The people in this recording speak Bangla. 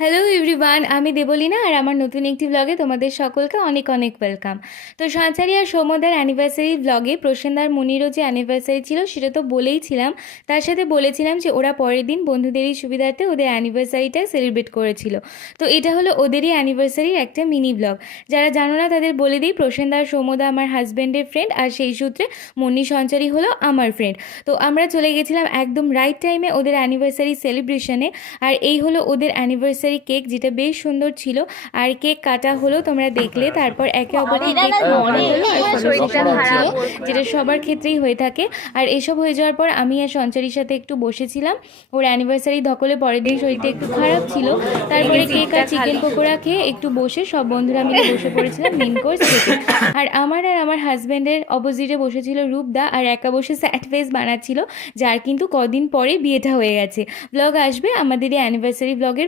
হ্যালো এভরিওয়ান, আমি দেবলীনা আর আমার নতুন একটি ব্লগে তোমাদের সকলকে অনেক অনেক ওয়েলকাম। তো সাঁচারি আর সৌম্যদার অ্যানিভার্সারি ব্লগে প্রসেনদার মুনিরও যে অ্যানিভার্সারি ছিল সেটা তো বলেইছিলাম, তার সাথে বলেছিলাম যে ওরা পরের দিন বন্ধুদেরই সুবিধার্থে ওদের অ্যানিভার্সারিটা সেলিব্রেট করেছিল। তো এটা হলো ওদেরই অ্যানিভার্সারির একটা মিনি ব্লগ। যারা জানো না তাদের বলে দিই, প্রসেনদা আর সৌম্যদা আমার হাজব্যান্ডের ফ্রেন্ড, আর সেই সূত্রে মুন্নি সঞ্চারী হলো আমার ফ্রেন্ড। তো আমরা চলে গেছিলাম একদম রাইট টাইমে ওদের অ্যানিভার্সারি সেলিব্রেশনে। আর এই হলো ওদের অ্যানিভার্সারি কেক, যেটা বেশ সুন্দর ছিল। আর কেক কাটা হলো, তোমরা দেখলে। তারপর একে অপরকে কেক খাওয়ানো হলো আর ফটো সেশন হচ্ছিল, যেটা সবার ক্ষেত্রেই হয়ে থাকে। আর এসব হয়ে যাওয়ার পর আমি আর সঞ্চারীর সাথে একটু বসেছিলাম। ওর অ্যানিভার্সারি ধকলে পরের দিন শরীরটা একটু খারাপ ছিল। তারপরে কেক আর চিকেন পকোড়া খেয়ে একটু বসে সব বন্ধুরা মিলে বসে পড়েছিলাম মেন কোর্স খেতে। আর আমার হাজব্যান্ডের অপোজিটে বসেছিল রূপদা, আর একা বসে স্যাড ফেস বানাচ্ছিল, যার কিন্তু কদিন পরে বিয়েটা হয়ে গেছে। ব্লগ আসবে আমাদের এই অ্যানিভার্সারি ব্লগের